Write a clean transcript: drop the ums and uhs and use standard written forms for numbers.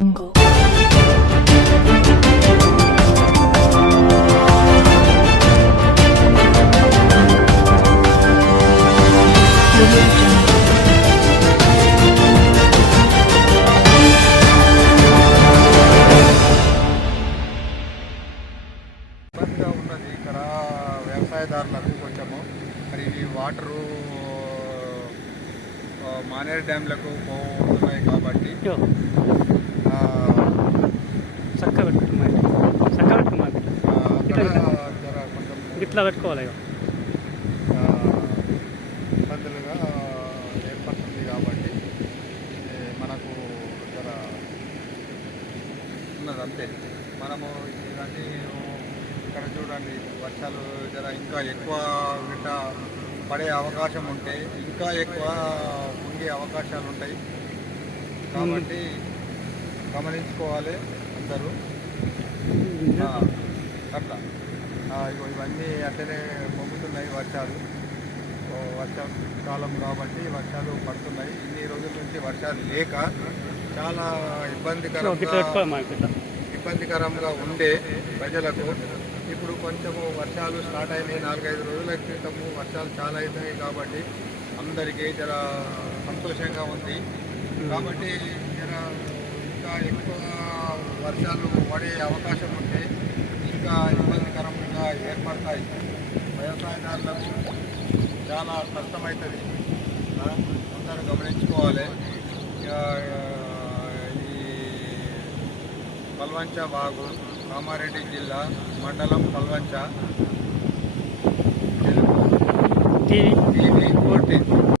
Jungle. ఇబ్బందిగా ఉన్నది ఇక్కడ వ్యవసాయదారులకు కొంచెము. మరి ఈ వాటరు మానేరు డ్యామ్లకు పోతున్నాయి కాబట్టి చక్కగా పెట్టుకున్నాయి చక్కగా పెట్టుకున్నాయి అక్కడ జర కొంచెం ఇట్లా పెట్టుకోవాలి ఇబ్బందులుగా ఏర్పడుతుంది కాబట్టి మనకు జర ఉన్నది అంతే. మనము ఇవన్నీ ఇక్కడ చూడండి, వర్షాలు జర ఇంకా ఎక్కువ గిట్ట పడే అవకాశం ఉంటే ఇంకా ఎక్కువ మునిగే అవకాశాలు ఉంటాయి కాబట్టి గమనించుకోవాలి అందరూ. అట్లా ఇవన్నీ అట్లనే పొంగుతున్నాయి వర్షాలు. వర్షాకాలం కాబట్టి వర్షాలు పడుతున్నాయి. ఇన్ని రోజుల నుంచి వర్షాలు లేక చాలా ఇబ్బందికరంగా ఉండే ప్రజలకు ఇప్పుడు కొంచెము వర్షాలు స్టార్ట్ అయినాయి. 4-5 రోజుల క్రితము వర్షాలు చాలా అవుతాయి కాబట్టి అందరికీ జర సంతోషంగా ఉంది. కాబట్టి జర ఇంకా ఎక్కువ వర్షాలు పడే అవకాశం ఉంటే ఇంకా ఇబ్బందికరంగా ఏర్పడతాయి. వ్యవసాయదారులకు చాలా కష్టమవుతుంది. అందరూ గమనించుకోవాలి. ఈ పల్వంచ వాగు, కామారెడ్డి జిల్లా, మండలం పల్వంచ, టీవీ 14.